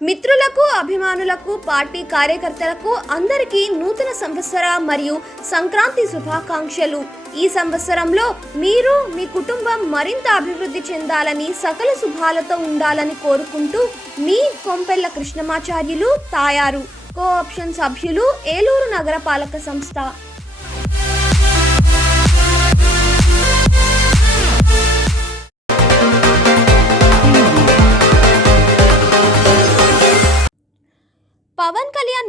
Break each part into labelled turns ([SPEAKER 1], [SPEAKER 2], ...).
[SPEAKER 1] మిత్రులకు అభిమానులకు పార్టీ కార్యకర్తలకు అందరికీ నూతన సంవత్సర మరియు సంక్రాంతి శుభాకాంక్షలు. ఈ సంవత్సరంలో మీరు మీ కుటుంబం మరింత అభివృద్ధి చెందాలని సకల శుభాలతో ఉండాలని కోరుకుంటూ మీ కొంపెల్ల కృష్ణమాచార్యులు తాయారు. కోఆప్షన్ సభ్యులు ఏలూరు నగరపాలక సంస్థ.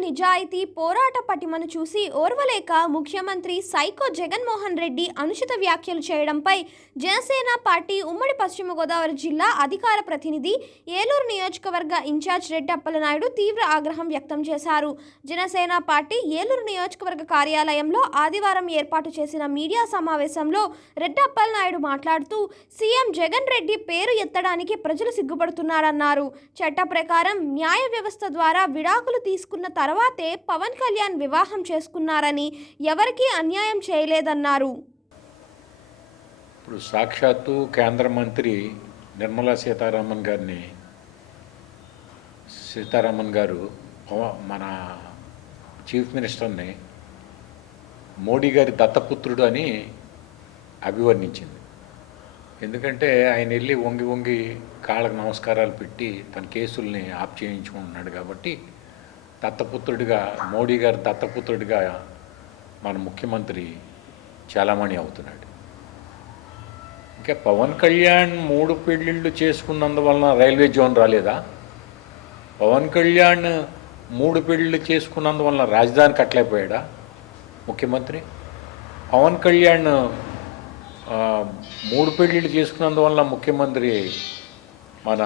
[SPEAKER 1] నిజాయితీ పోరాట పటిమను చూసి ఓర్వలేక ముఖ్యమంత్రి సైకో జగన్మోహన్ రెడ్డి అనుచిత వ్యాఖ్యలు చేయడంపై జనసేన పార్టీ ఉమ్మడి పశ్చిమ గోదావరి జిల్లా అధికార ప్రతినిధి ఏలూరు నియోజకవర్గ ఇన్ఛార్జ్ రెడ్డి అప్పలనాయుడు తీవ్ర ఆగ్రహం వ్యక్తం చేశారు. జనసేన పార్టీ ఏలూరు నియోజకవర్గ కార్యాలయంలో ఆదివారం ఏర్పాటు చేసిన మీడియా సమావేశంలో రెడ్డి అప్పలనాయుడు మాట్లాడుతూ సీఎం జగన్ రెడ్డి పేరు ఎత్తడానికి ప్రజలు సిగ్గుపడుతున్నారన్నారు. చట్ట ప్రకారం న్యాయ వ్యవస్థ ద్వారా విడాకులు తీసుకున్న తర్వాత తర్వాతే పవన్ కళ్యాణ్ వివాహం చేసుకున్నారని ఎవరికీ అన్యాయం చేయలేదన్నారు.
[SPEAKER 2] ఇప్పుడు సాక్షాత్తు కేంద్ర మంత్రి నిర్మలా సీతారామన్ గారిని సీతారామన్ గారు మన చీఫ్ మినిస్టర్ని మోడీ గారి దత్తపుత్రుడు అని అభివర్ణించింది. ఎందుకంటే ఆయన వెళ్ళి వంగి వంగి కాళ్ళకు నమస్కారాలు పెట్టి తన కేసుల్ని ఆప్ చేయించుకుంటున్నాడు కాబట్టి దత్తపుత్రుడిగా మోడీ గారి దత్తపుత్రుడిగా మన ముఖ్యమంత్రి చాలామణి అవుతున్నాడు. ఇంకా పవన్ కళ్యాణ్ మూడు పెళ్ళిళ్ళు చేసుకున్నందువలన రైల్వే జోన్ రాలేదా? పవన్ కళ్యాణ్ మూడు పెళ్ళిళ్ళు చేసుకున్నందువలన రాజధాని కట్టలేకపోయాడా ముఖ్యమంత్రి? పవన్ కళ్యాణ్ మూడు పెళ్ళిళ్ళు చేసుకున్నందువలన ముఖ్యమంత్రి మన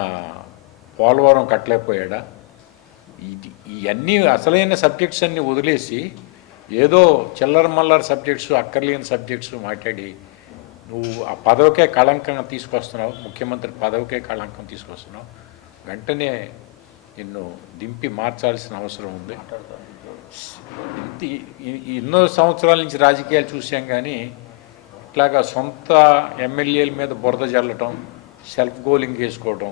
[SPEAKER 2] పోలవరం కట్టలేకపోయాడా? ఇది ఇవన్నీ అసలైన సబ్జెక్ట్స్ అన్నీ వదిలేసి ఏదో చిల్లర మల్లర సబ్జెక్ట్స్ అక్కర్లేని సబ్జెక్ట్స్ మాట్లాడి నువ్వు ఆ పదవికే కళంకం తీసుకొస్తున్నావు ముఖ్యమంత్రి పదవికే కళంకం తీసుకొస్తున్నావు వెంటనే నిన్ను దింపి మార్చాల్సిన అవసరం ఉంది. ఇంత ఎన్నో సంవత్సరాల నుంచి రాజకీయాలు చూసాం కానీ ఇట్లాగా సొంత ఎమ్మెల్యేల మీద బురద జల్లటం సెల్ఫ్ గోలింగ్ చేసుకోవటం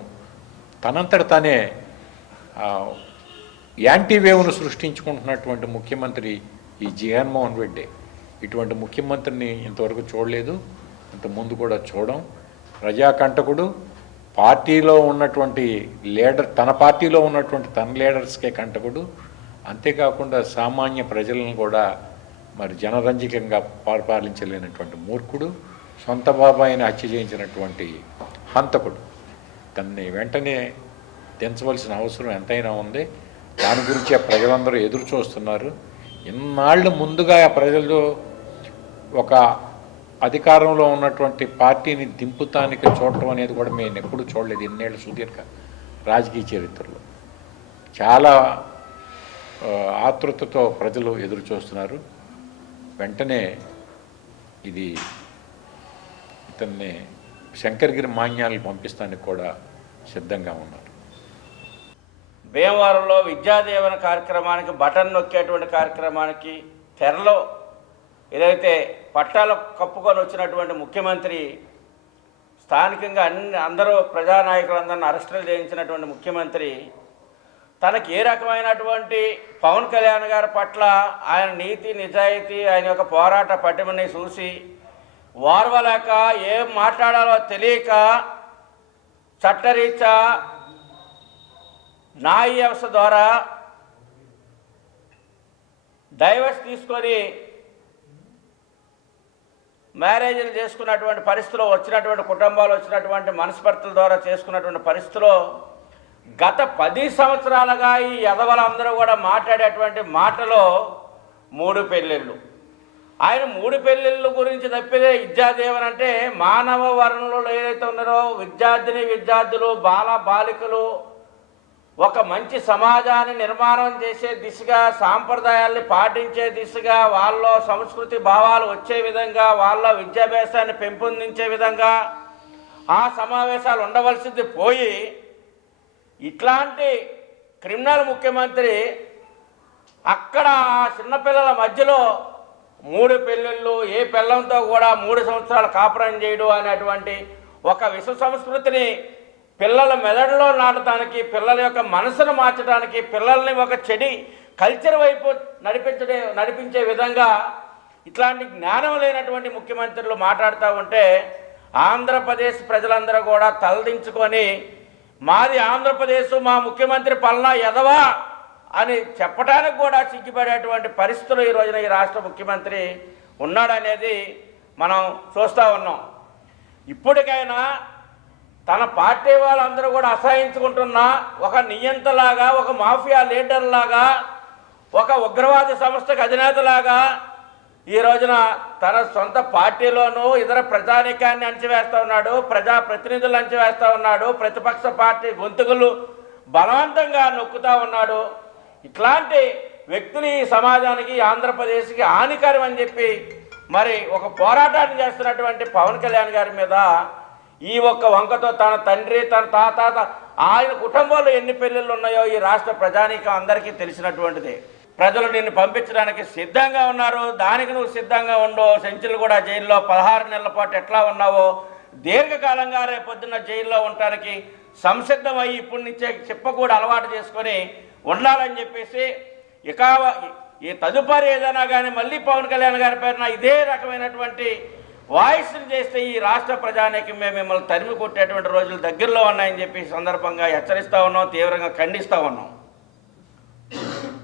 [SPEAKER 2] తనంతట తనే యాంటీవేవ్ను యాంటీ సృష్టించుకుంటున్నటువంటి ముఖ్యమంత్రి ఈ జగన్మోహన్ రెడ్డి. ఇటువంటి ముఖ్యమంత్రిని ఇంతవరకు చూడలేదు ఇంత ముందు కూడా చూడం. ప్రజాకంటకుడు పార్టీలో ఉన్నటువంటి లీడర్ తన పార్టీలో ఉన్నటువంటి తన లీడర్స్కే కంటకుడు. అంతేకాకుండా సామాన్య ప్రజలను కూడా మరి జనరంజకంగా పరిపాలించలేనటువంటి మూర్ఖుడు సొంత బాబాయిని హత్య చేయించినటువంటి హంతకుడు. తన్ని వెంటనే దించవలసిన అవసరం ఎంతైనా ఉంది. దాని గురించి ఆ ప్రజలందరూ ఎదురు చూస్తున్నారు. ఇన్నాళ్ళు ముందుగా ఆ ప్రజలు ఒక అధికారంలో ఉన్నటువంటి పార్టీని దింపుతానికి చూడటం అనేది కూడా మేము ఎప్పుడూ చూడలేదు. ఇన్నేళ్ళ సుదీర్ఘ రాజకీయ చరిత్రలో. చాలా ఆతృతతో ప్రజలు ఎదురు చూస్తున్నారు. వెంటనే ఇది ఇతన్ని శంకరగిరి మాన్యాలను పంపిస్తానికి కూడా సిద్ధంగా ఉన్నారు.
[SPEAKER 3] భీమవరంలో విద్యాదీవన కార్యక్రమానికి బటన్ నొక్కేటువంటి కార్యక్రమానికి తెరలో ఏదైతే పట్టాలు కప్పుకొని వచ్చినటువంటి ముఖ్యమంత్రి స్థానికంగా అన్ని అందరూ ప్రజానాయకులందరిని అరెస్టులు చేయించినటువంటి ముఖ్యమంత్రి తనకి ఏ రకమైనటువంటి పవన్ కళ్యాణ్ గారి పట్ల ఆయన నీతి నిజాయితీ ఆయన యొక్క పోరాట పటిమని చూసి వార్వలేక ఏం మాట్లాడాలో తెలియక చట్టరీత్యా న్యాయ వ్యవస్థ ద్వారా డైవర్స్ తీసుకొని మ్యారేజీలు చేసుకున్నటువంటి పరిస్థితిలో వచ్చినటువంటి కుటుంబాలు వచ్చినటువంటి మనస్పర్తుల ద్వారా చేసుకున్నటువంటి పరిస్థితిలో గత పది సంవత్సరాలుగా ఈ యదవలందరూ కూడా మాట్లాడేటువంటి మాటలో మూడు పెళ్ళిళ్ళు. ఆయన మూడు పెళ్ళిళ్ళు గురించి తప్పితే విద్యాదేవన్ అంటే మానవ వర్ణంలో ఏదైతే ఉన్నారో విద్యార్థిని విద్యార్థులు బాల బాలికలు ఒక మంచి సమాజాన్ని నిర్మాణం చేసే దిశగా సాంప్రదాయాల్ని పాటించే దిశగా వాళ్ళ సంస్కృతి భావాలు వచ్చే విధంగా వాళ్ళ విద్యాభ్యాసాన్ని పెంపొందించే విధంగా ఆ సమావేశాలు ఉండవలసింది పోయి ఇట్లాంటి క్రిమినల్ ముఖ్యమంత్రి అక్కడ ఆ చిన్నపిల్లల మధ్యలో మూడు పెళ్ళిళ్ళు ఏ పిల్లంతో కూడా మూడు సంవత్సరాలు కాపురం చేయడం అనేటువంటి ఒక విశ్వ సంస్కృతిని పిల్లల మెదడులో నాటడానికి పిల్లల యొక్క మనసును మార్చడానికి పిల్లల్ని ఒక చెడి కల్చర్ వైపు నడిపించడే నడిపించే విధంగా ఇట్లాంటి జ్ఞానం లేనటువంటి ముఖ్యమంత్రులు మాట్లాడుతూ ఉంటే ఆంధ్రప్రదేశ్ ప్రజలందరూ కూడా తలదించుకొని మాది ఆంధ్రప్రదేశ్ మా ముఖ్యమంత్రి పల్నా ఎదవా అని చెప్పడానికి కూడా సిగ్గుపడేటువంటి పరిస్థితులు ఈ రోజున ఈ రాష్ట్ర ముఖ్యమంత్రి ఉన్నాడనేది మనం చూస్తూ ఉన్నాం. ఇప్పటికైనా తన పార్టీ వాళ్ళందరూ కూడా అసహించుకుంటున్న ఒక నియంతలాగా ఒక మాఫియా లీడర్ లాగా ఒక ఉగ్రవాద సంస్థకు అధినేతలాగా ఈ రోజున తన సొంత పార్టీలోనూ ఇతర ప్రజానీకాన్ని అంచివేస్తూ ఉన్నాడు ప్రజా ప్రతినిధులు ఉన్నాడు ప్రతిపక్ష పార్టీ గొంతుకులు బలవంతంగా నొక్కుతూ ఉన్నాడు. ఇట్లాంటి వ్యక్తులు ఈ సమాజానికి ఆంధ్రప్రదేశ్కి హానికరం అని చెప్పి మరి ఒక పోరాటాన్ని చేస్తున్నటువంటి పవన్ కళ్యాణ్ గారి మీద ఈ ఒక్క వంకతో తన తండ్రి తన తాత ఆయన కుటుంబంలో ఎన్ని పెళ్ళిళ్ళు ఉన్నాయో ఈ రాష్ట్ర ప్రజానీకం అందరికీ తెలిసినటువంటిది. ప్రజలు నిన్ను పంపించడానికి సిద్ధంగా ఉన్నారు. దానికి నువ్వు సిద్ధంగా ఉండవు సెంచులు కూడా జైల్లో పదహారు నెలల పాటు ఎట్లా ఉన్నావో దీర్ఘకాలంగా రేపొద్దున్న జైల్లో ఉండటానికి సంసిద్ధమై ఇప్పటి నుంచే చెప్ప కూడా అలవాటు చేసుకొని ఉండాలని చెప్పేసి ఇక ఈ తదుపరి ఏదైనా కానీ మళ్ళీ పవన్ కళ్యాణ్ గారి పేరున ఇదే రకమైనటువంటి వాయిస్ని చేస్తే ఈ రాష్ట్ర ప్రజానికి మేము మిమ్మల్ని తరిమి కొట్టేటువంటి రోజులు దగ్గరలో ఉన్నాయని చెప్పి సందర్భంగా హెచ్చరిస్తా ఉన్నాం తీవ్రంగా ఖండిస్తా ఉన్నాం.